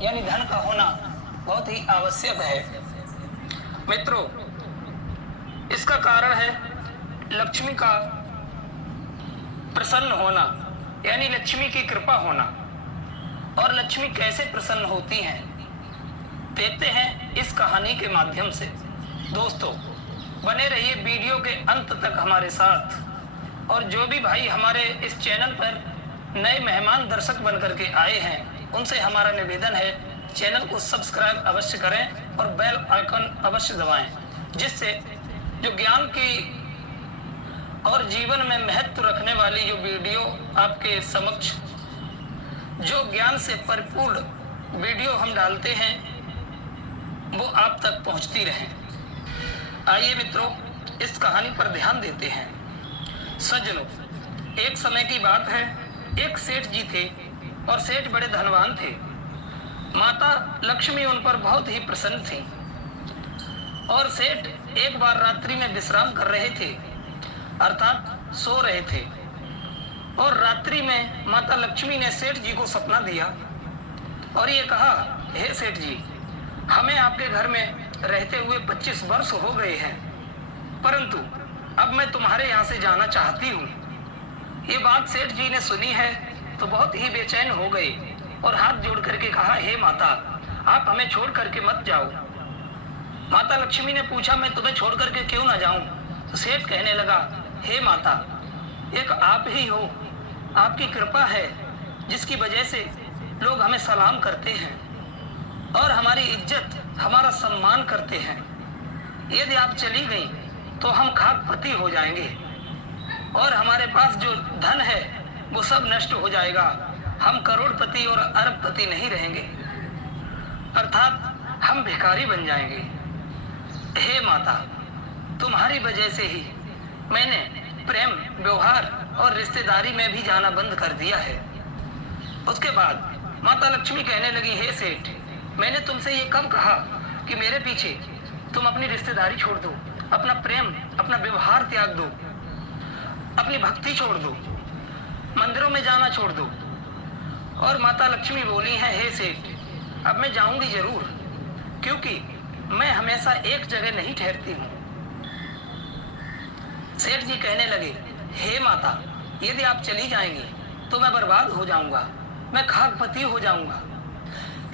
यानी धन का होना बहुत ही आवश्यक है। मित्रों, इसका कारण है लक्ष्मी का प्रसन्न होना, यानी लक्ष्मी की कृपा होना। और लक्ष्मी कैसे प्रसन्न होती हैं, देखते हैं इस कहानी के माध्यम से। दोस्तों, बने रहिए वीडियो के अंत तक हमारे साथ। और जो भी भाई हमारे इस चैनल पर नए मेहमान दर्शक बनकर के आए हैं, उनसे हमारा निवेदन है चैनल को सब्सक्राइब अवश्य करें और बेल आइकन अवश्य दबाएं, जिससे जो ज्ञान की और जीवन में महत्व रखने वाली जो वीडियो आपके समक्ष, जो ज्ञान से परिपूर्ण वीडियो हम डालते हैं, वो आप तक पहुंचती रहे। आइए मित्रों, इस कहानी पर ध्यान देते हैं। सज्जनों, एक समय की बात है, एक सेठ जी थे और सेठ बड़े धनवान थे। माता लक्ष्मी उन पर बहुत ही प्रसन्न थी। और सेठ एक बार रात्रि में विश्राम कर रहे थे, अर्थात सो रहे थे। और रात्रि में माता लक्ष्मी ने सेठ जी को सपना दिया और ये कहा, हे सेठ जी, हमें आपके घर में रहते हुए 25 वर्ष हो गए हैं, परंतु अब मैं तुम्हारे यहाँ से जाना चाहती हूँ। ये बात सेठ जी ने सुनी है तो बहुत ही बेचैन हो गए और हाथ जोड़ करके कहा, हे माता, आप हमें छोड़ करके मत जाओ। माता लक्ष्मी ने पूछा, मैं तुम्हें छोड़ करके क्यों ना जाऊं? तो सेठ कहने लगा, हे माता, एक आप ही हो, आपकी कृपा है जिसकी वजह से लोग हमें सलाम करते हैं और हमारी इज्जत, हमारा सम्मान करते हैं। यदि आप चली गई तो हम खाकपति हो जाएंगे और हमारे पास जो धन है वो सब नष्ट हो जाएगा। हम करोड़पति और अरबपति नहीं रहेंगे, अर्थात हम भिखारी बन जाएंगे। हे माता, तुम्हारी वजह से ही मैंने प्रेम, व्यवहार और रिश्तेदारी में भी जाना बंद कर दिया है। उसके बाद माता लक्ष्मी कहने लगी, हे सेठ, मैंने तुमसे ये कब कहा कि मेरे पीछे तुम अपनी रिश्तेदारी छोड़ दो, अपना प्रेम, अपना व्यवहार त्याग दो, अपनी भक्ति छोड़ दो, मंदिरों में जाना छोड़ दो। और माता लक्ष्मी बोली हैं, हे सेठ, अब मैं जाऊंगी जरूर, क्योंकि मैं हमेशा एक जगह नहीं ठहरती हूँ। सेठ जी कहने लगे, हे माता, यदि आप चली जाएंगी तो मैं बर्बाद हो जाऊंगा, मैं खाकपति हो जाऊंगा।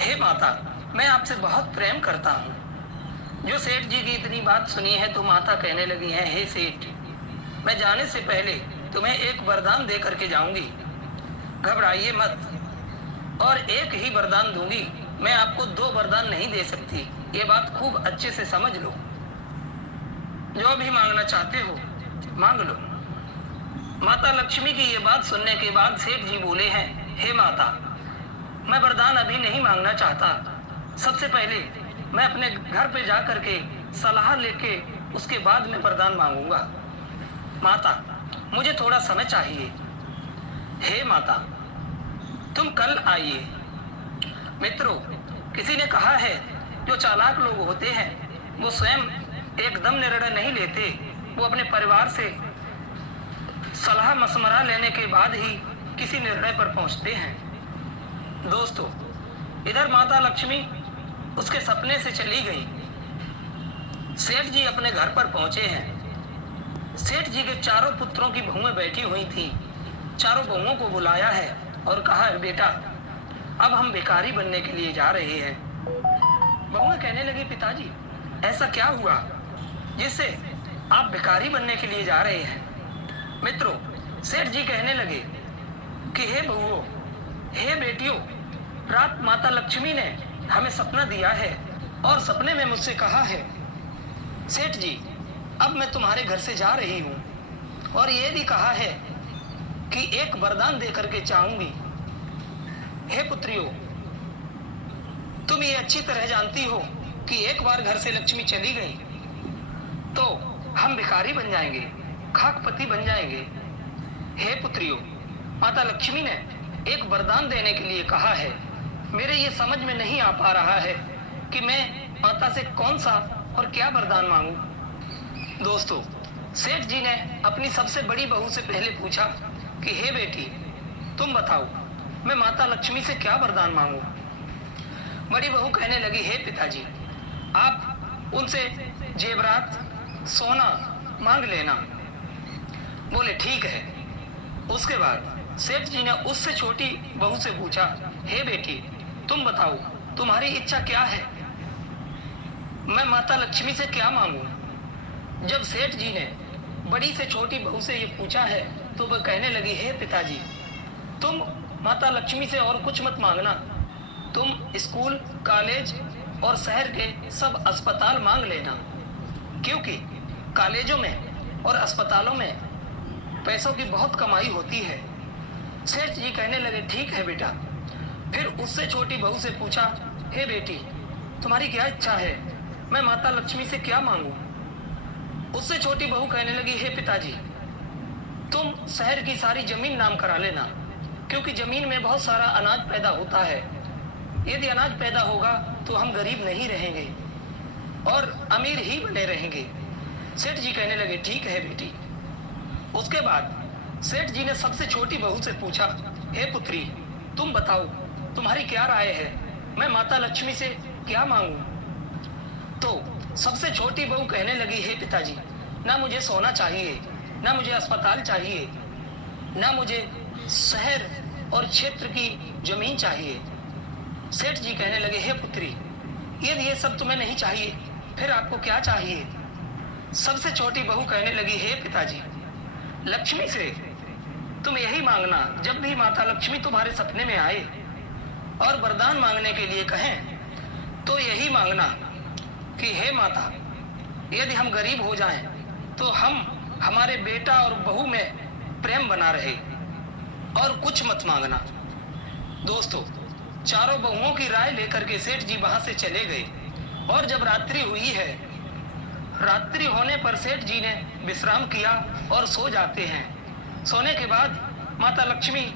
हे माता, मैं आपसे बहुत प्रेम करता हूँ। जो सेठ जी की इतनी बात सुनी है तो माता कहने लगी है, हे सेठ, मैं जाने से पहले तुम्हें एक वरदान दे करके जाऊंगी, घबराइए मत। और एक ही वरदान दूंगी, मैं आपको 2 वरदान नहीं दे सकती, ये बात खूब अच्छे से समझ लो। जो भी मांगना चाहते हो मांग लो। माता लक्ष्मी की ये बात सुनने के बाद सेठ जी बोले हैं, हे माता, मैं वरदान अभी नहीं मांगना चाहता। सबसे पहले मैं अपने घर पे जा करके सलाह लेके उसके बाद मैं वरदान मांगूंगा। माता, मुझे थोड़ा समय चाहिए। हे माता, तुम कल आइए। मित्रों, किसी ने कहा है, जो चालाक लोग होते हैं वो स्वयं एकदम निर्णय नहीं लेते, वो अपने परिवार से सलाह मशवरा लेने के बाद ही किसी निर्णय पर पहुंचते हैं। दोस्तों, इधर माता लक्ष्मी उसके सपने से चली गई। सेठ जी अपने घर पर पहुंचे हैं। सेठ जी के चारों पुत्रों की बहुएं बैठी हुई थी। चारों बहुओं को बुलाया है और कहा है, बेटा, अब हम भिखारी बनने के लिए जा रहे हैं। बहुएं कहने लगी, पिताजी, ऐसा क्या हुआ जिससे आप भिखारी बनने के लिए जा रहे हैं? मित्रों, सेठ जी कहने लगे कि हे बहुओं, हे बेटियों, रात माता लक्ष्मी ने हमें सपना दिया है और सपने में मुझसे कहा है, सेठ जी, अब मैं तुम्हारे घर से जा रही हूँ और ये भी कहा है कि एक वरदान दे करके चाहूंगी। हे पुत्रियों, तुम ये अच्छी तरह जानती हो कि एक बार घर से लक्ष्मी चली गई तो हम भिखारी बन जाएंगे, खाकपति बन जाएंगे। हे पुत्रियों, माता लक्ष्मी ने एक वरदान देने के लिए कहा है। मेरे ये समझ में नहीं आ पा रहा है कि मैं माता से कौन सा और क्या वरदान मांगूं। दोस्तों, सेठ जी ने अपनी सबसे बड़ी बहू से पहले पूछा कि हे बेटी, तुम बताओ, मैं माता लक्ष्मी से क्या वरदान मांगूं। बड़ी बहू कहने लगी, हे पिताजी, आप उनसे जेवरात सोना मांग लेना। बोले ठीक है। उसके बाद सेठ जी ने उससे छोटी बहू से पूछा, हे बेटी, तुम बताओ तुम्हारी इच्छा क्या है, मैं माता लक्ष्मी से क्या मांगू। जब सेठ जी ने बड़ी से छोटी बहू से ये पूछा है तो वह कहने लगी, हे पिताजी, तुम माता लक्ष्मी से और कुछ मत मांगना, तुम स्कूल, कॉलेज और शहर के सब अस्पताल मांग लेना, क्योंकि कॉलेजों में और अस्पतालों में पैसों की बहुत कमाई होती है। सेठ जी कहने लगे, ठीक है बेटा। फिर उससे छोटी बहू से पूछा, हे बेटी, तुम्हारी क्या इच्छा है, मैं माता लक्ष्मी से क्या मांगू। उससे छोटी बहू कहने लगी, हे पिताजी, तुम शहर की सारी जमीन नाम करा लेना, क्योंकि जमीन में बहुत सारा अनाज पैदा होता है। यदि अनाज पैदा होगा तो हम गरीब नहीं रहेंगे और अमीर ही बने रहेंगे। सेठ जी कहने लगे, ठीक है बेटी। उसके बाद सेठ जी ने सबसे छोटी बहू से पूछा, हे पुत्री, तुम बताओ तुम्हारी क्या राय है, मैं माता लक्ष्मी से क्या मांगू। तो सबसे छोटी बहू कहने लगी, हे पिताजी, ना मुझे सोना चाहिए, ना मुझे अस्पताल चाहिए, ना मुझे शहर और क्षेत्र की जमीन चाहिए। सेठ जी कहने लगे, हे पुत्री, यदि ये सब तुम्हें नहीं चाहिए फिर आपको क्या चाहिए। सबसे छोटी बहू कहने लगी, हे पिताजी, लक्ष्मी से तुम यही मांगना, जब भी माता लक्ष्मी तुम्हारे सपने में आए और वरदान मांगने के लिए कहें तो यही मांगना कि हे माता, यदि हम गरीब हो जाएं तो हमारे बेटा और बहू में प्रेम बना रहे, और कुछ मत मांगना। दोस्तों, चारों बहुओं की राय लेकर के सेठ जी वहां से चले गए, और जब रात्रि हुई है, रात्रि होने पर सेठ जी ने विश्राम किया और सो जाते हैं। सोने के बाद माता लक्ष्मी